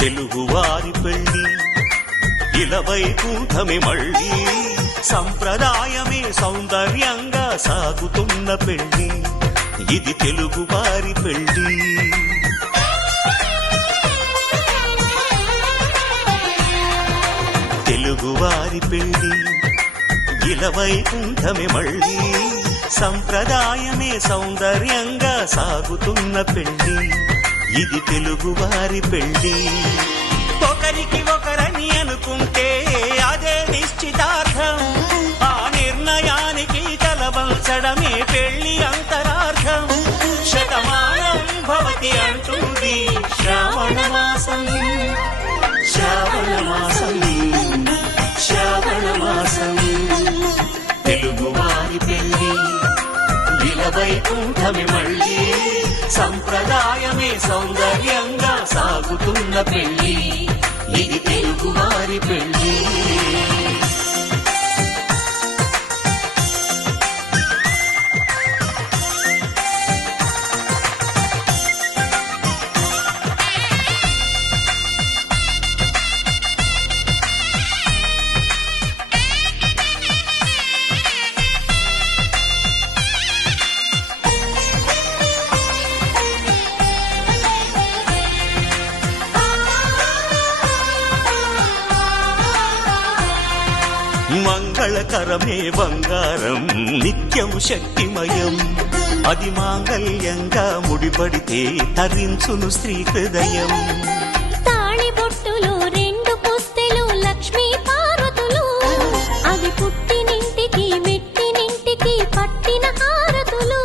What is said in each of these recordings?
తెలుగువారి పెళ్లి ఇలవైకుంఠమే మళ్ళీ సంప్రదాయమే సౌందర్యంగా సాగుతున్న పెళ్లి ఇది తెలుగువారి పెళ్లి. తెలుగువారి పెళ్లి ఇలవైకుంఠమే మళ్ళీ సంప్రదాయమే సౌందర్యంగా సాగుతున్న పెళ్లి ఇది తెలుగువారి పెళ్లి. ఒకరికి ఒకరని అనుకుంటే అదే నిశ్చితార్థం, ఆ నిర్ణయానికి తలవంచడమే పెళ్లి అంతరార్థం. శతమానం భవతి అంటుంది శ్రావణ మాసం, శ్రావణ మాసం, శ్రావణ మాసం. తెలుగువారి పెళ్లి ఇలవైకుంఠమే మళ్ళీ సంప్రదాయమే సౌందర్యంగా సాగుతున్న పెళ్లి ఇది తెలుగువారి పెళ్లి. మంగళకరమే బంగారం నిత్యం శక్తిమయం, అది మాంగళ్యంగా ముడిపడితే తరించును స్త్రీ హృదయం. తాళిబొట్టులో రెండు పుస్తెలు లక్ష్మీ పార్వతులు, అవి పుట్టినింటికి మెట్టినింటికి పట్టిన హారతులు.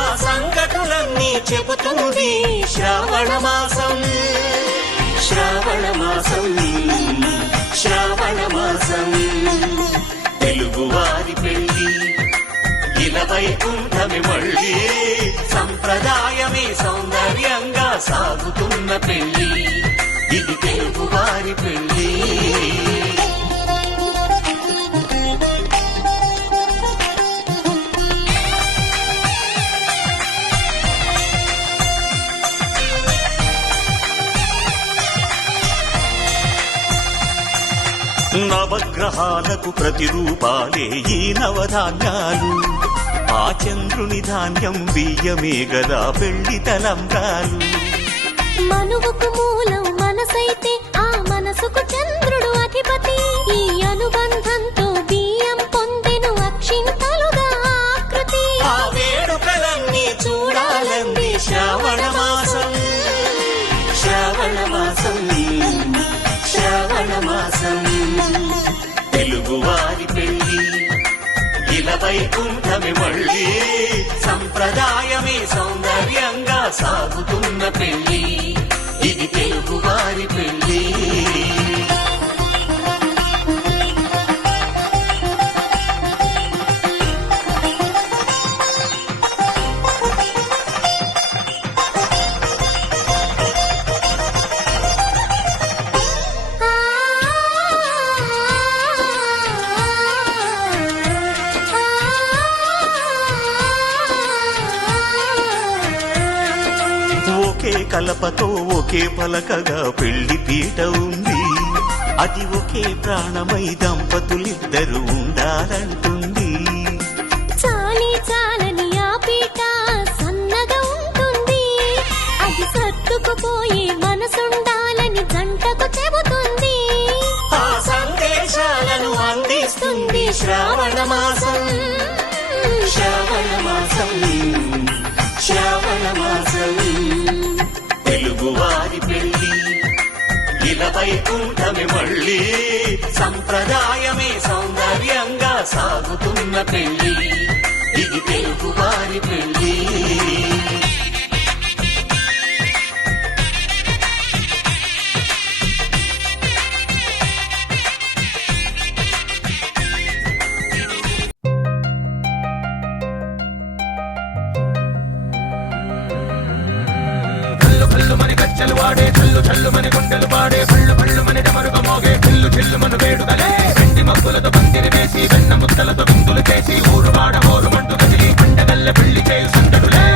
ఆ సంగతులన్నీ చెబుతుంది శ్రావణ మాసం, శ్రావణ మాసం, శ్రావణ మాసం. తెలుగువారి పెళ్లి ఇలవైకుంఠమే మళ్ళీ సంప్రదాయమే సౌందర్యంగా సాగుతున్న పెళ్లి ఇది తెలుగువారి పెళ్లి. నవగ్రహాలకు ప్రతిరూపాలే ఈ నవధాన్యాలు, ఆ చంద్రుని ధాన్యం బియ్యమే గదా పెళ్లి తలంబ్రాలు. మనువుకు మూలం మనసైతే ఆ మనసుకు చంద్రుడు అధిపతి, ఈ అనుబంధంతో బియ్యం పొందెను అక్షింతలుగా ఆకృతి. ఆ వేడుకలన్నీ చూడాలంది శ్రావణ మాసం, శ్రావణ మాసం, శ్రావణ మాసం. తెలుగువారి పెళ్లి ఇలవైకుంఠమే మళ్ళీ సంప్రదాయమే సౌందర్యంగా సాగుతున్న పెళ్లి ఇది తెలుగువారి పెళ్లి. ఒకే కలపతో ఒకే పలకగా పెళ్లి పీట ఉంది, అది ఒకే ప్రాణమై దంపతులిద్దరూ ఉండాలంటుంది. చాలి చాలని ఆ పీట సన్నగా ఉంటుంది, అది సర్దుకుపోయి మనసుండాలని జంటకు చెబుతుంది. ఆ సందేశాలను అందిస్తుంది శ్రావణ మాసం, శ్రావణ మాసం, శ్రావణ మాసం. తెలుగువారి పెళ్లి ఇలవైకుంఠమే మళ్ళీ సంప్రదాయమే సౌందర్యంగా సాగుతున్న పెళ్లి ఇది తెలుగువారి పెళ్లి. గజ్జలు వాడే చల్లు చల్లు మన గుండెలు పాడే పళ్ళు పళ్ళు మన డమరుగ మోగే చిల్లు చిల్లు మన వేడుకలే వెండి మబ్బులతో పందిరి వేసి వెన్న ముద్దలతో విందులు చేసి ఊరు వాడ హోరు మంటు కదిలి పండగల్ల పెళ్లి చేయు సందడులే.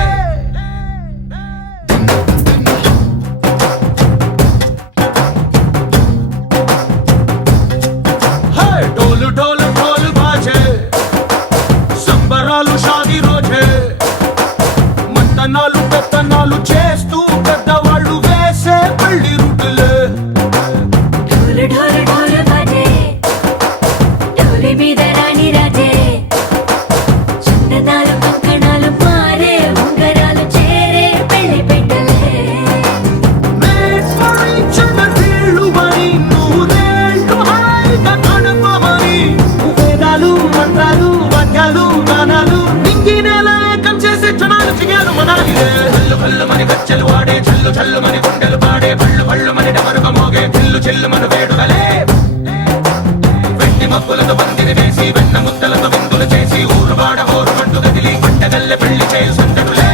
కంకణాలు మారే ఉంగరాలు చేరే పెళ్లి పెట్టలే Made for each other, వీళ్ళుమని, నూరేళ్ళు హాయిగా గడపమని. వేదాలు, మంత్రాలు, వాద్యాలు, గానాలు, నింగి నేల ఏకం చేసే క్షణాలు చిగాలు మనాలి. కల్లు కల్లుమని గజ్జలు ఆడే, చల్లు చల్లుమని గుండెలు పాడే, పళ్ళు పళ్ళుమని డమరుగ మోగే, చిల్లు చిల్లుమను వేడుకలే. వెండి మబ్బులతో పందిరి వేసి, వెన్న ముద్దలతో విందులు చేసి, ఊరువాడ హోరుమంటూ కదిలి, పంటగల్లె పెళ్లి చేయు సందడులే.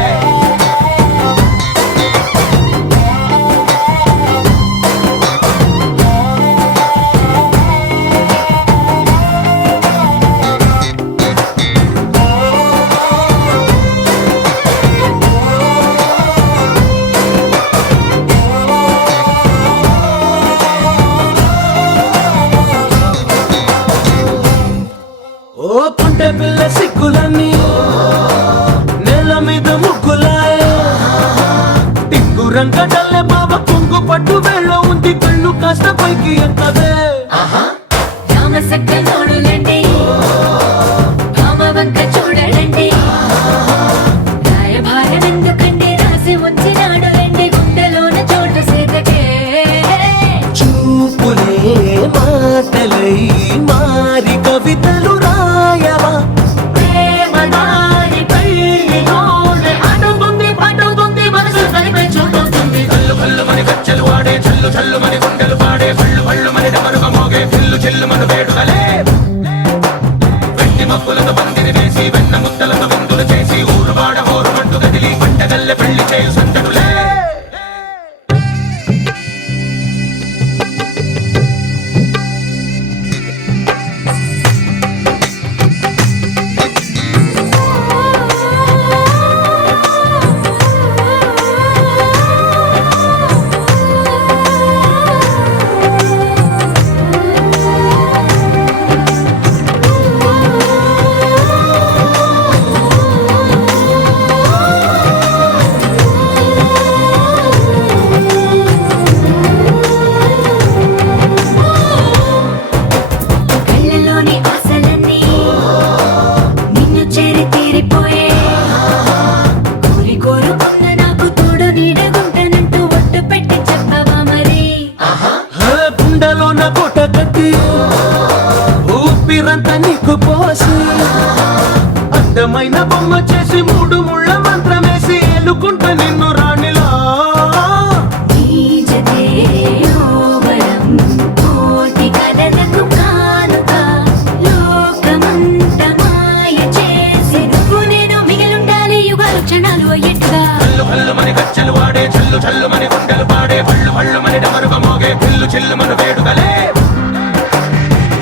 ఓ పుంటె పిల్ల సిక్కులన్నీ నేల మీద ముగ్గులాయ, టింగు రంగడల్లె బావ కొంగు పట్టు వేళ్ళ ఉంది, కళ్ళు కాస్త పైకి ఎత్తవే. రామసక్క నోడులండి రామవంక చూడడండి రాయభారం ఎందుకండి రాసి వచ్చినాడు రండి గుండెలోన చోటు సేతకే చూపులే మాటలై మారి కవితలు రాయవా. ప్రేమదారి పెళ్లిలోనే అడుగుంది పడుగుంది మనసు కలిపే చూడుతుంది కల్లు కల్లుమని గజ్జలు ఆడే, చల్లు చల్లుమని గుండెలు పాడే, పళ్ళు పళ్ళుమని డమరుగ మోగే, చిల్లు చిల్లుమను వేడుకలే. వెండి మబ్బులతో పందిరి వేసి, వెన్న ముద్దలతో విందులు చేసి, ఊరువాడ హోరుమంటూ కదిలి, పంటగల్లె పెళ్లి చేయు సందడులే. కళ్ళలోని ఆశలన్నీ నిన్ను చేరి తీరిపోయే కోరి కోరుకున్న నాకు తోడు నీడగుంటానంటూ ఒట్టు పెట్టి చెప్పవా మరి గుండెలోన కోట కట్టి ఊపిరంతా నీకు పోసి, అందమైన బొమ్మ చేసి, మూడు ముళ్ళ మంత్రమేసి, ఏలుకుంటా నిన్ను రాణిలా. నీజతే యోవరం కోటి కలలకు కానుక లోకమంత మాయ చేసి నువ్వు నేను మిగిలుండాలి యుగాలు క్షణాలు అయ్యట్టుగా కల్లు కల్లుమని గజ్జలు ఆడే, చల్లు చల్లుమని గుండెలు పాడే, పళ్ళు పళ్ళుమని డమరుగ మోగే, చిల్లు చిల్లుమను వేడుకలే.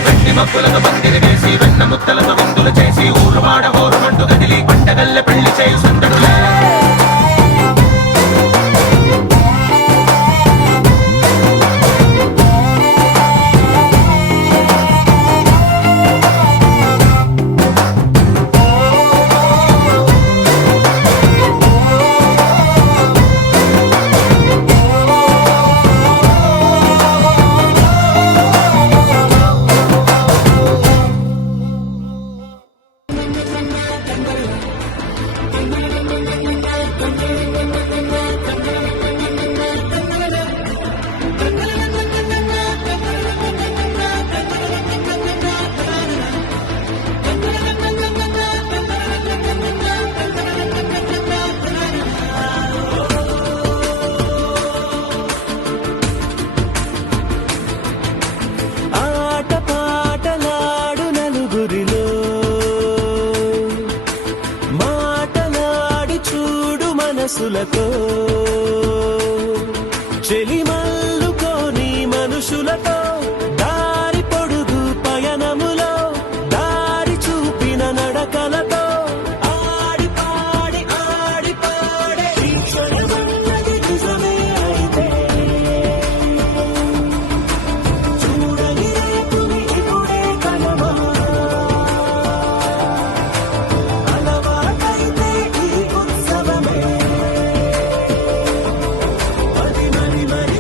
వెండి మబ్బులతో పందిరి వేసి, వెన్న ముద్దలతో విందులు చేసి, ఊరువాడ హోరుమంటూ కదిలి, పంటగల్లె పెళ్లి చేయు సందడులే. మనసులతో చెలిమల్లుకోని మనుషులతో దారి పొడుగు పయనములో దారి చూపిన నడకలతో ఆడి పాడి ఈ క్షణమన్నది నిజమే అయితే చూడని రేపుని ఇప్పుడే కలవా అలవాటైతే ఈ ఉత్సవమే మరి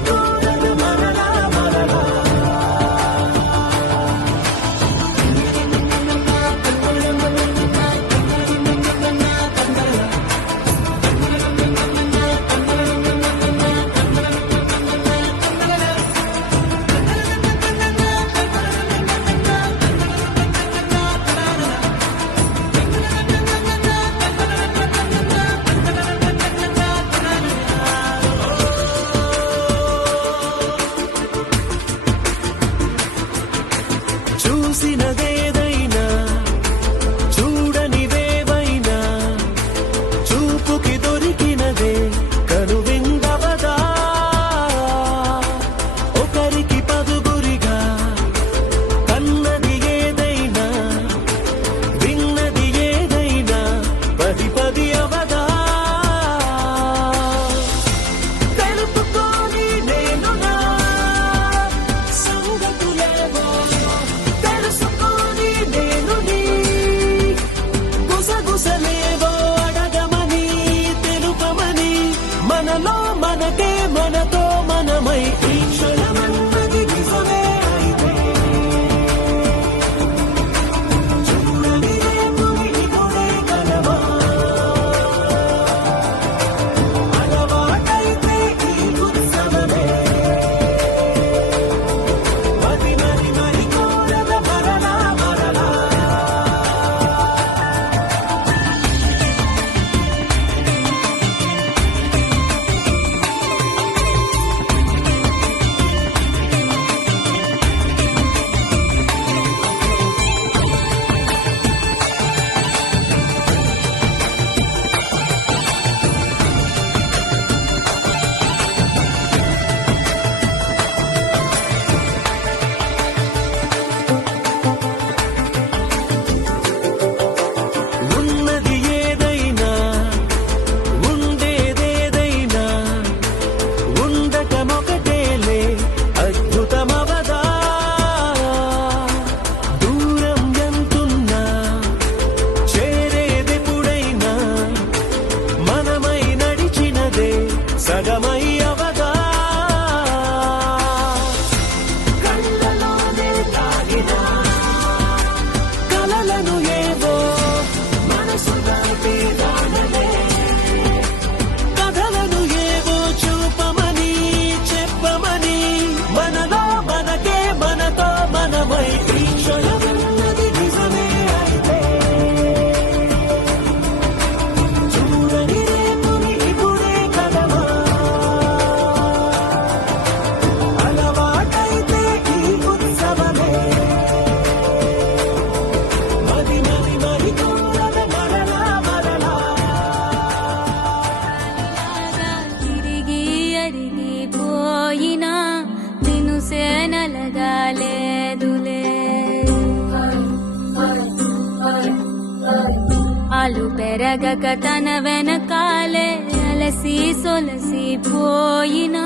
పెరగక తన వెనకాలే అలసి సొలసి పోయినా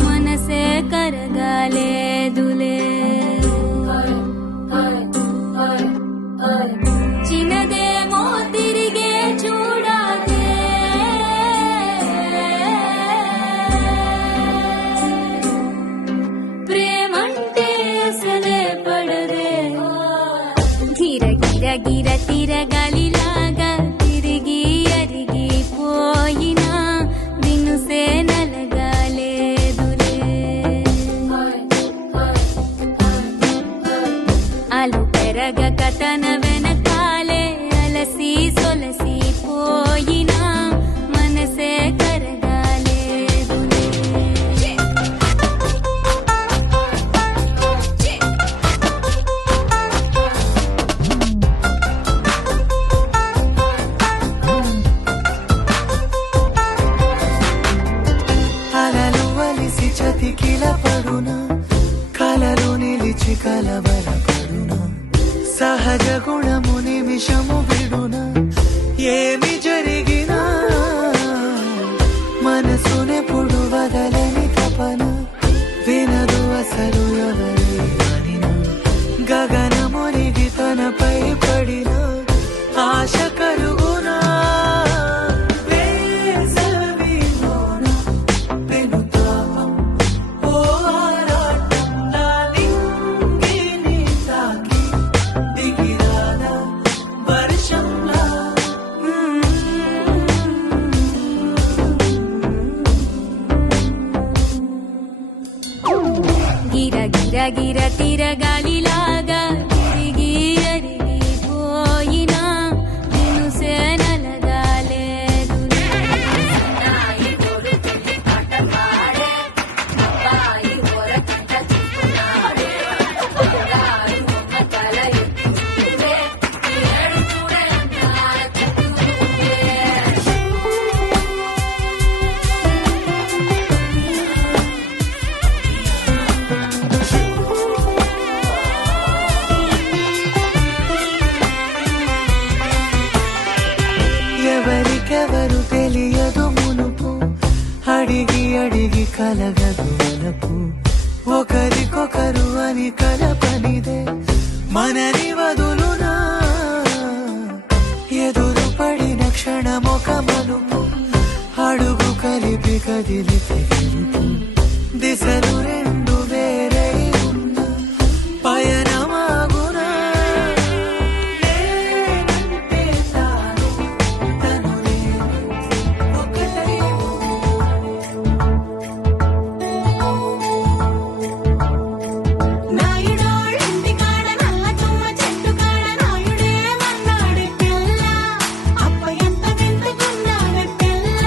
మనసే కరగాలేదులే. చిన్నదేమో తిరిగే చూడాలే, ప్రేమంటే అసలే పడదే. గిర గిర గిర తిరగాలిలాగా తిరిగి అరిగి పోయినా దినుసే నలగాలేదులే. అలు పెరగక తన వెనకాలే అలసి సొలసి పోయినా మనసే కరగాలేదులే. అలలు వలిసి చతికిల పడునా, కలలు నిలిచి కలవర పడునా, సహజ గుణము నిమిషము విడునా. ఏమి జరిగినా మనసునెప్పుడు వదలని తపన, వినదు అసలు ఎవరి వానినా. గగనమునిగి తనపై పడిన ఆశ కలుగునా. వేసవిలోన పెనుతాపం ఓ ఆరాటం, నా నింగిని తాకి దిగిరాదా వర్షంలా. గిర గిర గిర తిరగాలిలాగా తిరిగి అరిగి పోయినా దినుసే నలగాలేదులే. ఎవరికెవరు తెలియదు మునుపు, అడిగి అడిగి కలగదు వలపు. ఒకరికొకరు అని కలపనిదే మనని వదులునా. ఎదురు పడిన క్షణమొక మలుపు, అడుగు కలిపి కదిలితే గెలుపు. దిశలు రెండు వేరై ఉన్న పయనమాగునా. నేనంటే తాను, తను నేను ఒకటై నాయుడోళ్ళింటి కాడ నల్ల తుమ్మ చెట్టు కాడ నాయుడే మన్నాడు పిల్ల, అప్ప ఎంత వింటుకున్నాడు పిల్ల.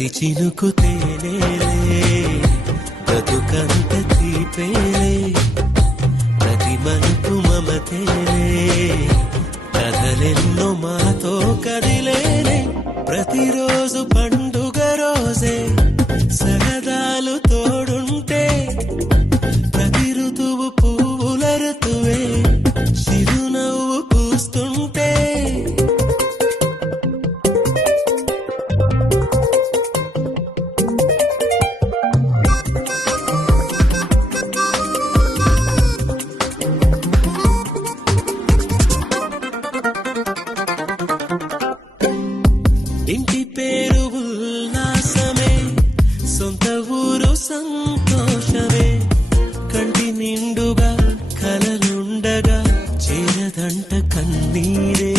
ప్రతి చినుకు తేనేలే బ్రతుకంత తీపేలే ప్రతి మలుపు మమతేలే కథలెన్నో మాతో కదిలేనే ప్రతిరోజు పండుగ రోజే సరదాలు తోడుంటే ప్రతి ఋతువు పువ్వుల ఋతువే చిరునవ్వు పూస్తుంటే ఇంటి పేరు ఉల్లాసమే సొంత ఊరు సంతోషమే కంటి నిండుగా కలలుండగా చేరదంట కన్నీరే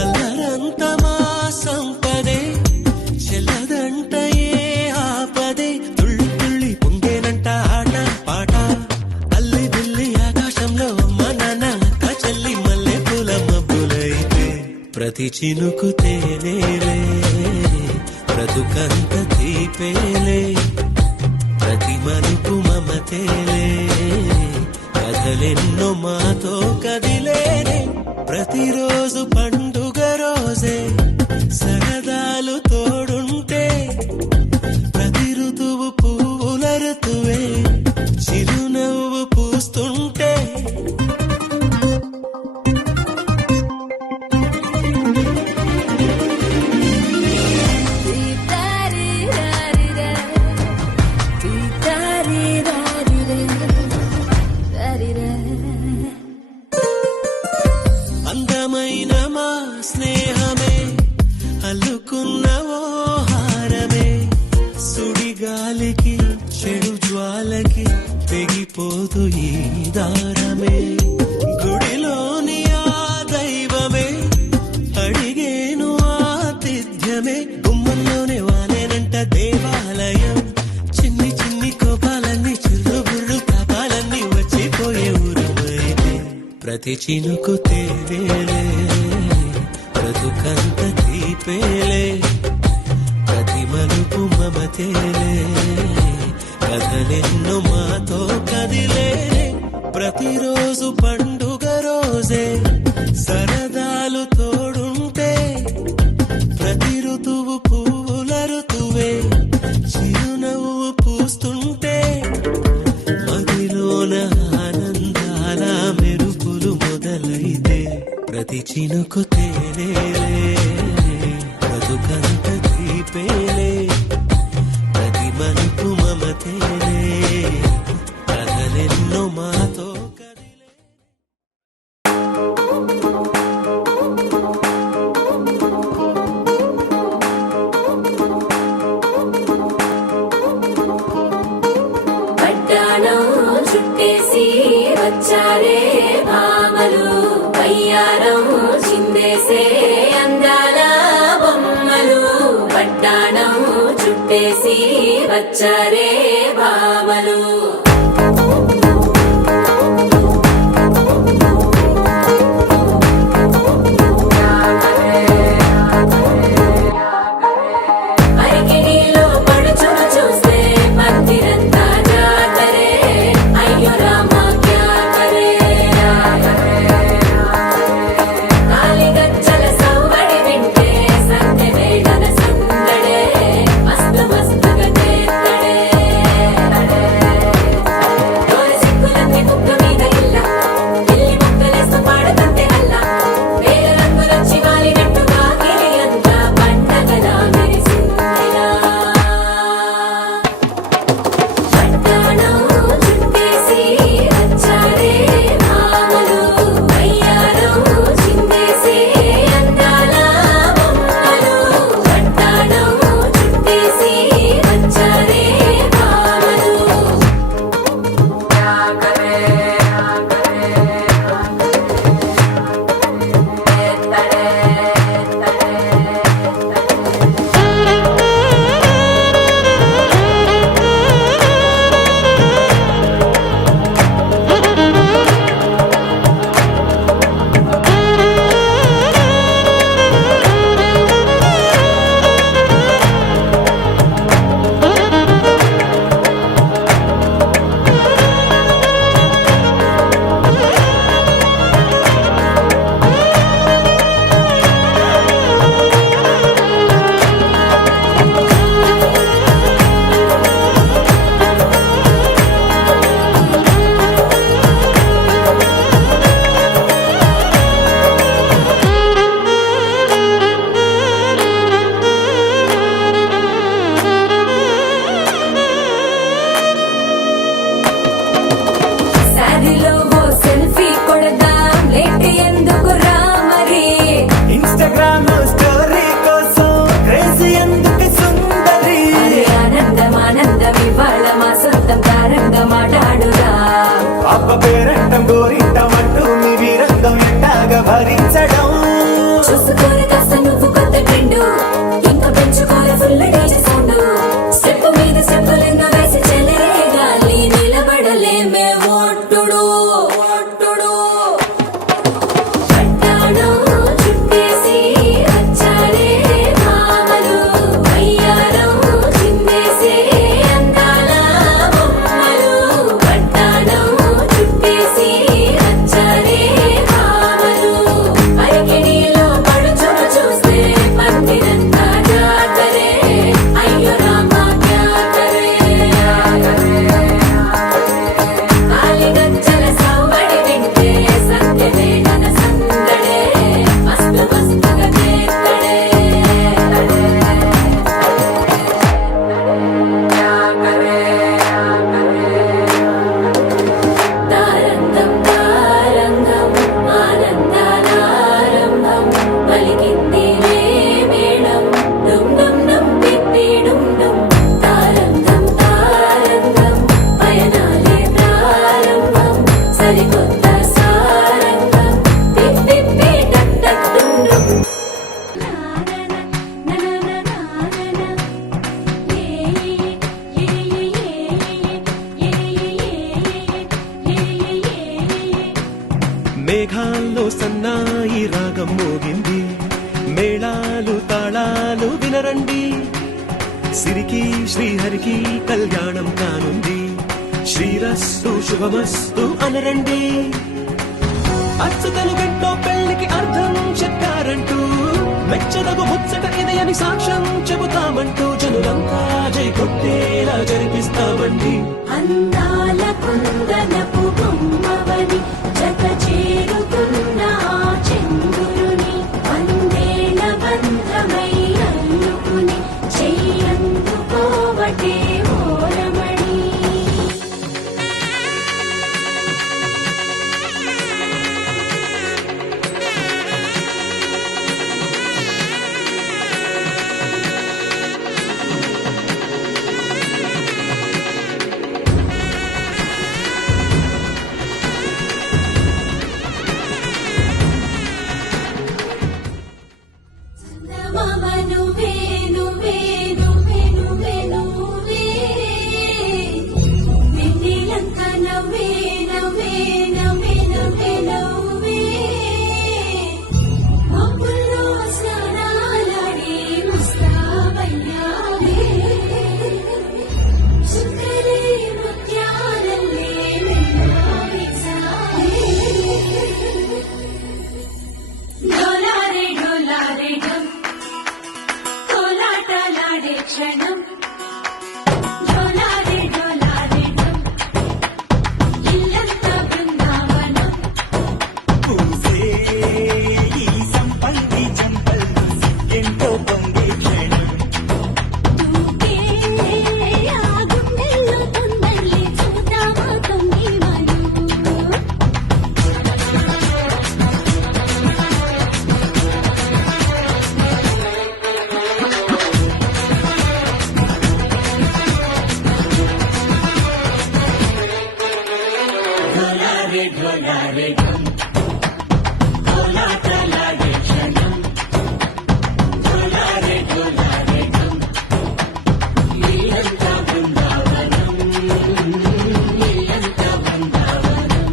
అల్లరంత మా సంపదే చెల్లదంట ఏ ఆపదే తుళ్ళి తుళ్ళి పొంగేనంట ఆట పాట అల్లి దిల్లి ఆకాశంలో అమ్మ నాన్న అక్క చెల్లి మల్లె పూల మబ్బులైతే ప్రతి చినుకు తేనేలే బ్రతుకంత తీపేలే ప్రతి మలుపు మమతేలే కథలెన్నో మాతో కదిలేనే ప్రతిరోజు పండుగ రోజే సరదాలు తోడుంటే ప్రతి ఋతువు పువ్వుల ఋతువే చిరునవ్వు పూస్తుంటే అందమైన మా స్నేహమే అల్లుకున్న ఓ హారమే సుడిగాలికి చెడు జ్వాలకి తెగిపోదు ఈ దారమే గుడిలోని ఆ దైవమే అడిగేను ఆతిథ్యమే గుమ్మంలోనే వాలేనంట దేవాలయం చిన్ని చిన్ని కోపాలన్నీ చిల్లు బుర్రు తాపాలన్నీ వచ్చిపోయే ఊరమైతే ప్రతి చినుకు తేవేలే బ్రతుకంత తీపేలే ప్రతి మలుపు మమతేలే కథలెన్నో మాతో కదిలే ప్రతిరోజు పండుగ రోజే సరదాలు తోడుంటే ప్రతి ఋతువు పువ్వుల ఋతువే చిరునవ్వు పూస్తుంటే మదిలోన ఆనందాల మెరుపులు మొదలైతే ప్రతి చినుకు తేనేలే బ్రతుకంత తీపేలే ప్రతి మలుపు మమతేలే కథలెన్నో మాతో కదిలే పట్టాణం చుట్టేసి వచ్చారే భామలు వయ్యారం చిందేసే అందాల బొమ్మలు పట్టాణం చుట్టేసి వచ్చారే భామలు అరికిణీలో పడుచును చూస్తే పందిరంతా జాతరే అయ్యో రామా క్యా కరే కాలిగజ్జల సవ్వడి వింటే సందె వేళన సందడే మస్తు మస్తుగా చేత్తడే డోలు సిక్కులన్నీ కుక్క మీద ఇల్ల పిల్లి ముక్కలేస్తూ పాడుతంతే అల్ల వేల రంగులొచ్చి వాలినట్టుగా గిరి అంతా పండగలా మెరిసిందిలా పట్టాణం చుట్టేసి వచ్చారే భామలు వయ్యారం చిందేసే అందాల బొమ్మలు పట్టాణం చుట్టేసి వచ్చారే భామలు పేరంటం గోరింటం అంటూ మీ వీరంగం ఎట్టాగా భరించడం చూసుకోరే కాస్త నువ్వు కొత్త ట్రెండ్ ఇంకా పెంచుకోరే ఫుల్ డీజే సౌండ్ స్టెప్ మీద స్టెప్పులెన్నో వేసి చెలే గాలి నిలబడలేమే ఒట్టుడు పట్టాడు చుట్టేసి వచ్చారే భామలు అయ్యారం చిందేసే అందాల బొమ్మలు పట్టాడు చుట్టేసి వచ్చారే భామలు అరికిడిలో పడుచును చూస్తే పందిరంతా జాతరే అయ్యో రామా జాతరే కాలిగజ్జల సవ్వడి వింటే సత్యవేదన సందడే మస్తు మస్తుగా చేస్తడే తారంగం తారంగం ఆనందానారంభం పలికింది రే మేళం డుమ్ డుమ్ డుమ్ పిప్పి డుమ్ డుమ్ తారంగం తారంగం పయనాలే ప్రారంభం సరికొత్త సారంగం పిప్పి టక్ టక్ డుమ్ డుమ్ మేఘాల్లో సన్నాయి రాగం మోగింది మేళాలు తాళాలు వినరండి సిరికి శ్రీహరికి కళ్యాణం కానుంది శ్రీరస్తు శుభమస్తు అనరండి అచ్చతలు గంటో పెళ్లికి అర్థం చెప్పారంటూ మెచ్చదగు ముచ్చట ఇది అని సాక్ష్యం చెబుతామంటూ జనులంతా జై కొట్టేలా జరిపిస్తామండి అందాల కుందనపు బొమ్మవని జత చేరుకున్న ఆ చంద్రుని వందేల బంధమై అల్లుకుని చెయ్యందుకోవటే ఓరమణి చందమామను వేణు వేణు వేణు వేణువే వెన్నెలంక నవ్వే నవ్వే నవ్వే నవ్వే నవ్వే మబ్బుల్లో స్నానాలాడి ముస్తాబయ్యావే చుక్కలే ముత్యాలల్లే మెల్లావిసావే డోలారే డోలారే డమ్ కోలాటలాడే క్షణం డోలారే డోలారే డమ్ ఇల్లంతా బృందావనం పూసే ఈ సంపల్లి చంపల్లి ఎంతో పొంగే క్షణం తూకే ఆ గుండెల్లో తొందల్లి చూద్దామా తొంగి మను ఢోలారే ఢోలారే ఢమ్ కోలాటలాడే క్షణం ఢోలారే ఢోలారే ఢమ్ ఇల్లంతా బృందావనం ఇల్లంతా బృందావనం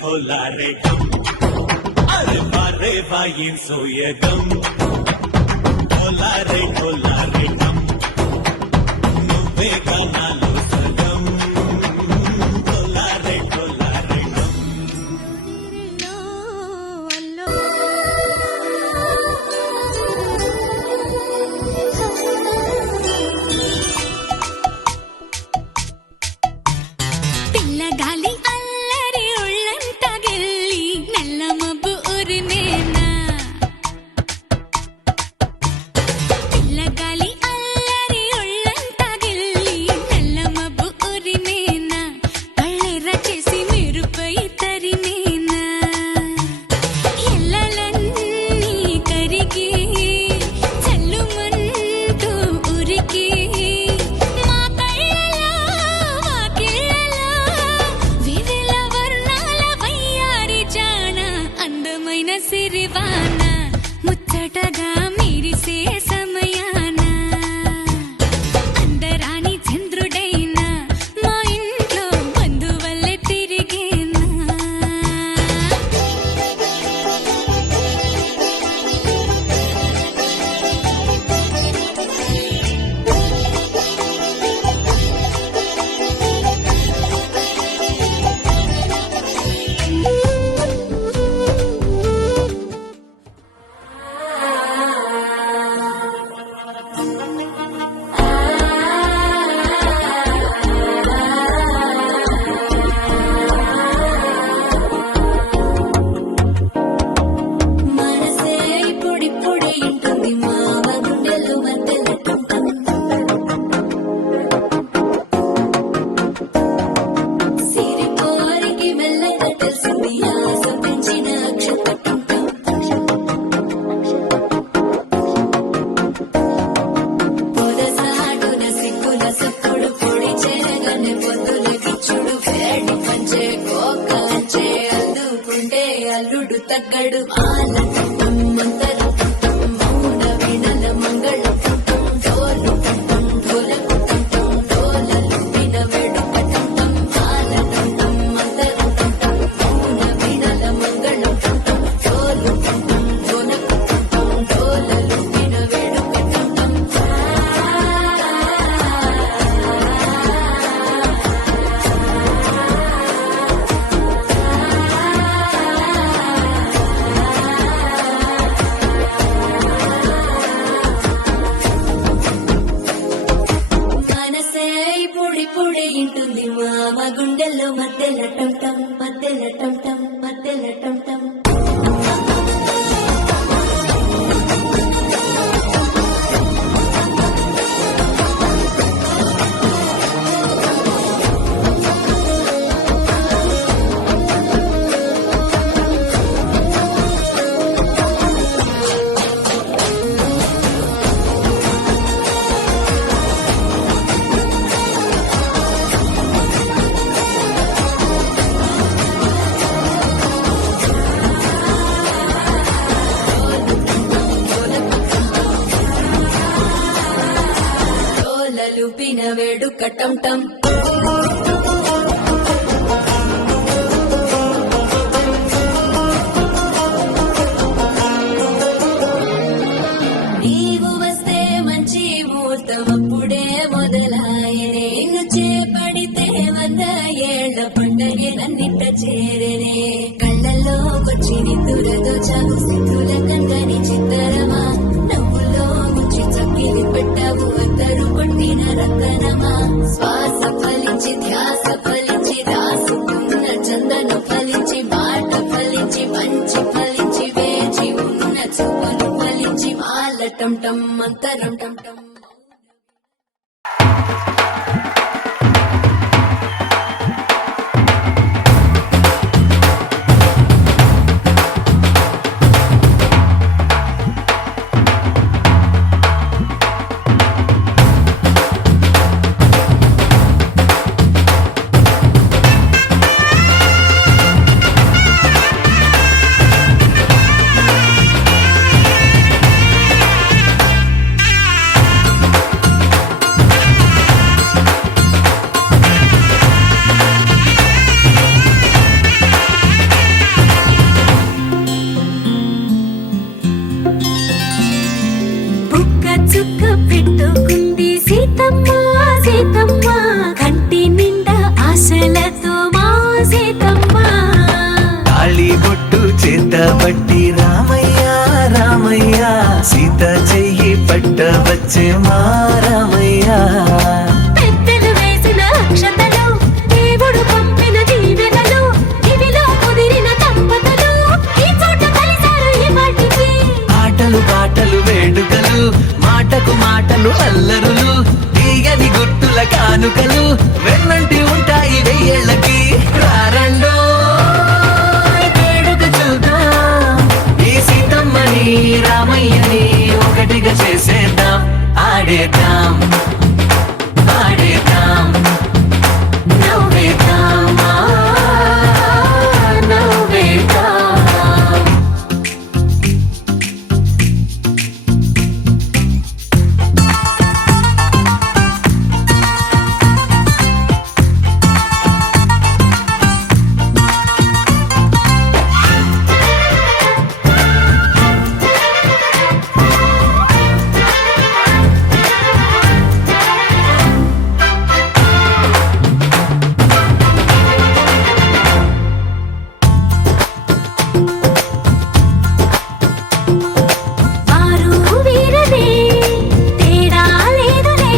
కొల్లారే అరే వారే వాయి సోయగం కొల్లారే నువ్వే కనాలో సగం కొల్లారే పిల్లగాలి అల్లరి ఒళ్ళంత గెల్లి నల్ల మబ్బు ఉరిమేనా పిల్లగాలి అల్లరి ఒళ్ళంత గెల్లి నల్ల మబ్బు ఉరిమేనా కళ్ళెర్ర చేసి మెరుపై తరిమేనా ఎల్లలన్నీ కరిగి చల్లుమంటూ ఉరికి మా కళ్ళలో వాకిళ్ళలో వివిధ వర్ణాల వయ్యారి జాణ అందమైన సిరివాన ముచ్చటగా మెరిసే సమయాన అందరాని చంద్రుడైనా మా ఇంట్లో బంధువల్లే తిరిగేనా మనసే పొడి ఇంటుంది మావ గుండెలు మధ్యలటుంటం సిరి కోరికి మెల్లగా తెలిసింది ఆశ పెంచిన అక్షతటుంటం పొదసాటున సిక్కుల సప్పుడు పొడి చేరగానే పొద్దుల కిచ్చుడు వేడి పంచే కోకంచే అల్లుకుంటే అల్లుడు తగ్గడు ఆలటం మంతరం మౌన వినల మంగళం డోలు డోలకు డోలలు విన వేడుకటం ఆలటం మంతరం మౌన వినల మంగళం డోలు డోలకు డోలలు విన వేడుకటం మనసే పొడి ఇంటుంది మామ గుండెల్లో మధ్యలటం మధ్యలటం డోలలు పిన వేడుకటం టం నీవు వస్తే మంచి ముహూర్తం అప్పుడే మొదలాయనే నిన్ను చేపడితే 100 ఏళ్ల పండగే నన్నింట చేరనే కళ్ళల్లోకొచ్చి నిద్దురతో చావు సిద్ధుల కందని చిత్తరమా నవ్వులో ముచ్చి చక్కిలి పెట్టావు అద్దరు కొట్టిన రతనమా శ్వాస ఫలించి ధ్యాస ఫలించి దాసుకున్న చందన ఫలించి బాట ఫలించి మంచి ఫలించి వేచి ఉన్న చూపులు ఫలించి మాలటం టం మంతరం టం టం సీతమ్మ తాళి బొట్టు చేత బట్టి రామయ్య రామయ్య సీత చెయ్యి పట్ట వచ్చే మా రామయ్య పెద్దలు వేసిన అక్షతలు దేవుడు పంపిన దీవెనలు ఇవిలో కుదిరిన దంపతులు ఈ చోట కలిసారు ఈ వాటికి ఆటలు పాటలు వేడుకలు మాటకు మాటలు అల్లరులు తీయని గుర్తుల కానుకలు వెన్నంటి ఉంటాయి వెయ్యేళ్ళకి రారండో వేడుక చూద్దాం ఈ సీతమ్మని రామయ్యని ఒకటిగా చేసేద్దాం ఆడేద్దాం ఆడేద్దాం నవ్వేద్దాం నవ్వేద్దాం వారు వీరనే తేడా లేదులే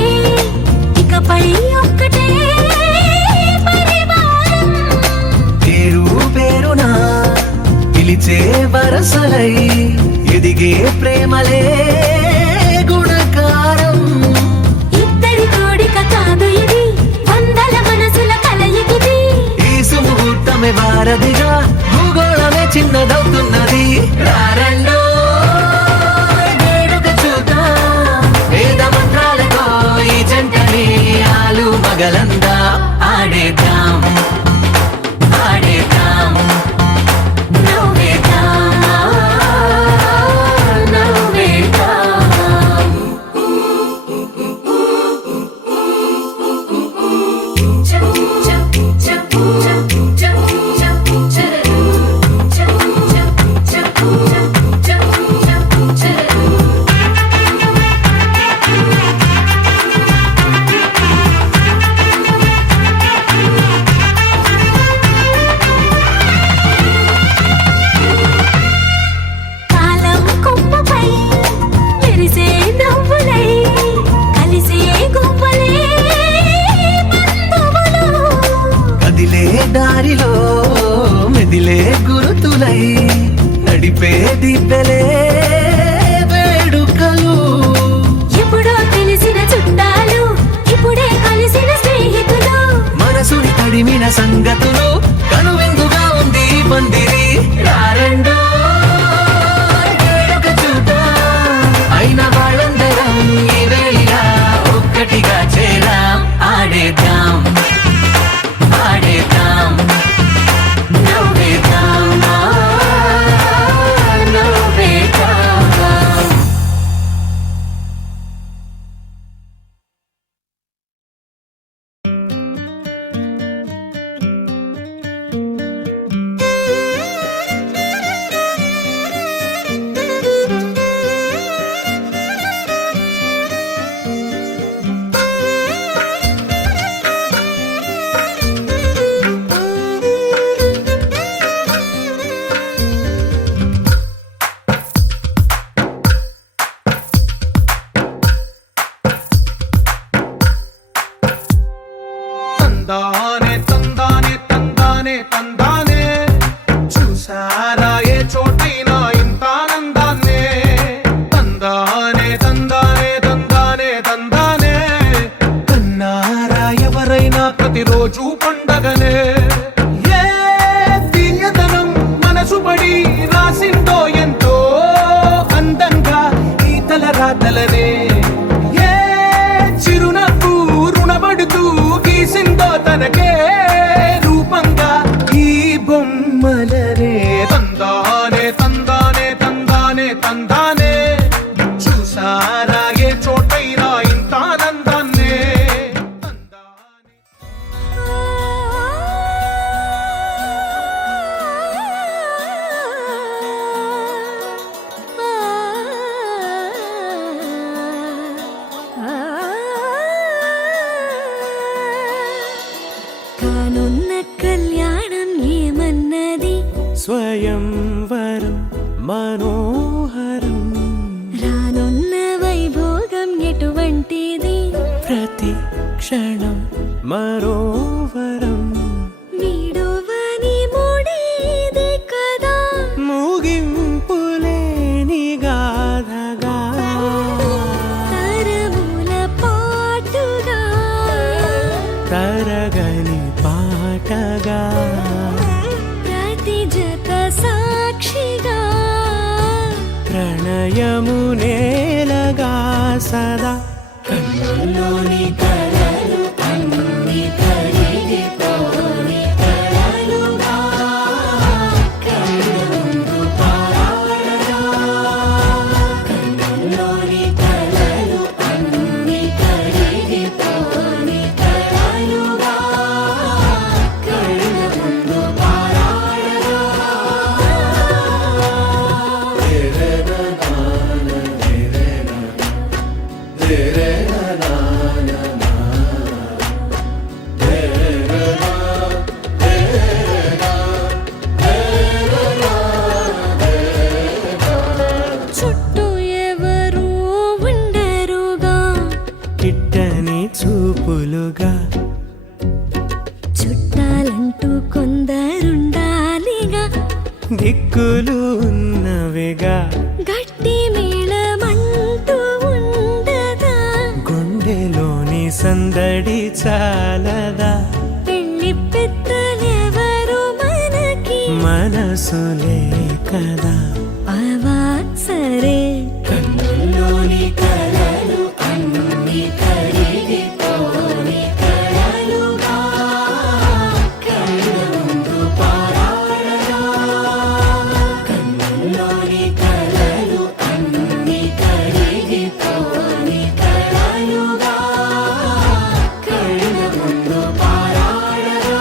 ఇకపై ఒక్కటే పరివారం పేరు పేరునా పిలిచే వరసలై ఎదిగే ప్రేమలే గుణకారం ఇద్దరి కోడిక కాదు ఇది వందల మనసుల కలయికిది ఈ సుముహూర్తమే వారధిగా భూగోళమే చిన్నదవుతున్నది రారండో వేడుక చూద్దాం వేద మంత్రాలతో ఈ జంటని ఆలు మగలందా ఆడేద్దాం ఆడేద్దాం నవ్వేద్దాం నవ్వేద్దాం కాలం కొమ్మపై మెరిసే నవ్వులై కలిసే గువ్వలే బంధువులు కదిలే దారిలో మెదిలే గురుతులై నడిపే దిబ్బెలే వేడుకలు ఎప్పుడో తెలిసిన చుట్టాలు ఇప్పుడే కలిసిన స్నేహితులు మనసుని తడిమిన సంగతులు కనువిందుగా ఉంది ఈ పందిరి రారండో వేడుక చూద్దాం అయిన వాళ్ళందరం ఈ వేళ ఒక్కటిగా చేరాం ఆడేద్దాం ఆడేద్దాం నవ్వేద్దాం నవ్వేద్దాం తందానే తందానే తందానే తందానే చూసారా ఏ చోటైనా ఇంత ఆనందాన్నే తందానే తందానే తందానే తందానే కన్నారా ఎవరైనా ప్రతిరోజు పండగనే ఏ తీయదనం మనసు పడి రాసిందో ఎంతో అందంగా ఈ తలరాతలనే ఏ చిరునవ్వు రుణపడుతూ గీసిందో తనకే రూపంగా ఈ బొమ్మలనే తందానే తందానే తందానే తందానే చూసారా ఏ చోటైనా ఇంత ఆనందాన్నే తందానే కానున్న కళ్యాణం ఉన్నది స్వయంవరం మనోహరం రానున్న వైభోగం ఎటువంటిది ప్రతి క్షణం మరోవరం వీడువని మూడేది కదా ముగింపులేని గాథగా తరముల పాటుగా తరగని పాటగా ప్రతి జత సాక్షిగా ప్రణయము నేలగా సదా కన్నుల్లోని కలలు అన్ని కరిగిపోని కలలుగా కళ్ళ ముందు పారాడగా కన్నుల్లోని కలలు అన్ని కరిగిపోని కలలుగా కళ్ళ ముందు పారాడగా చుట్టూ ఎవరు ఉండరుగా కిట్టని చూపులుగా చుట్టాలంటూ కొందరుండాలిగా దిక్కులు ఉన్నవిగా గట్టి మేళమంటూ ఉండగా గుండెలోని సందడి చాలదా పెళ్లి పెద్దలెవరు మనకి మనసులే కదా అవా సరే కన్నుల్లోని కలలు అన్ని కరిగిపోని కలలుగా కళ్ళ ముందు పారాడగా కన్నుల్లోని కలలు అన్ని కరిగిపోని కలలుగా కళ్ళ ముందు పారాడగా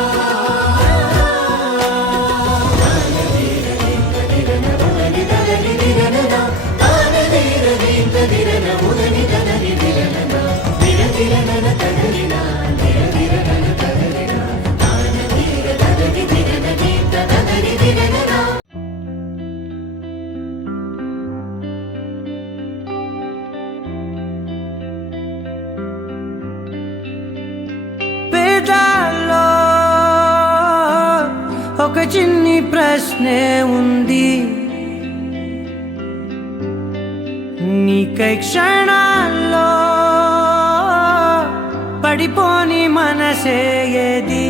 పేదాల్లో ఒక చిన్ని ప్రశ్నే ఉంది నీకై క్షణాల్లో పడిపోని మనసే ఏది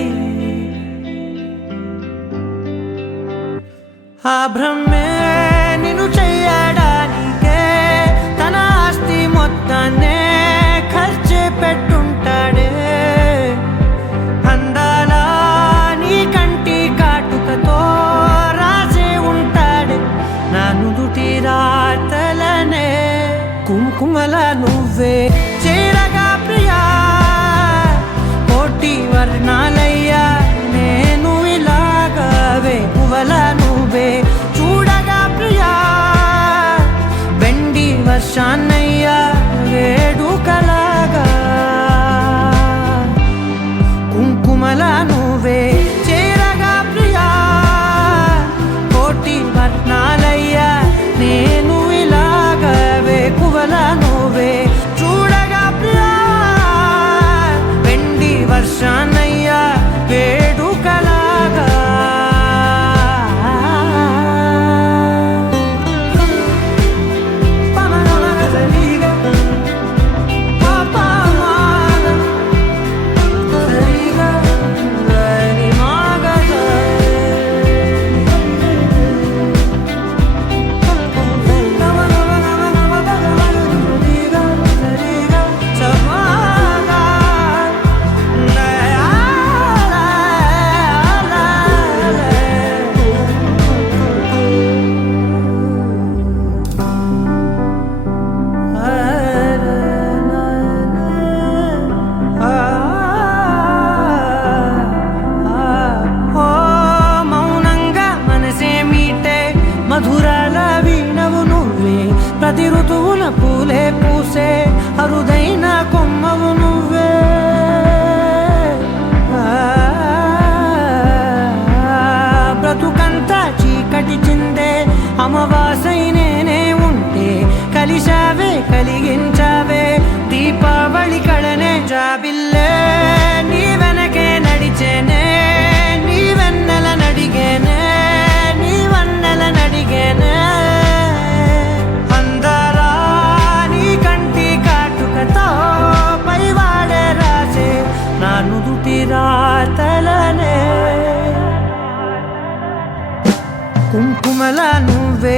ఆ భ్రమే నిన్ను చెయ్యడానికే తన ఆస్తి మొత్తాన్నే ఖర్చు పెట్టుంటాడే అందాల నీ కంటి కాటుకతో రాసే ఉంటాడే నా నుదుటి రాతలనే కుంకుమల నువ్వే చేరగా ప్రియా కోటి వర్ణాలయ్యా నేను ఇలాగవే పువ్వల నువ్వే చూడగా ప్రియా వెండి వర్షాన్నయ్యా వేడుకలాగా కుంకుమల నువ్వే చేరగా ప్రియా కోటి వర్ణాలయ్యా నేను ఇలాగవే పువ్వల నువ్వే చూడగా ప్రియా వెండి వర్షాన్నయ్యా వేడుకలాగా మధురాల వీణవు నువ్వే ప్రతి ఋతువుల పూలే పూసే అరుదైన కొమ్మవు నువ్వే బ్రతుక నటిచిందే అమవాసై నేనే ఉంటే కలిశావే కలిగించావే దీపావళి కళనే జాబిల్లే నీ వెనకే నడిచేనే నీ వెన్నెల నడిగేనే నీ వన్నెల నడిగేనే అందరా నీ కంటి కాటుకతో పైవాడే రాసే నా నుదుటి రాతలనే కుంకుమల నువ్వే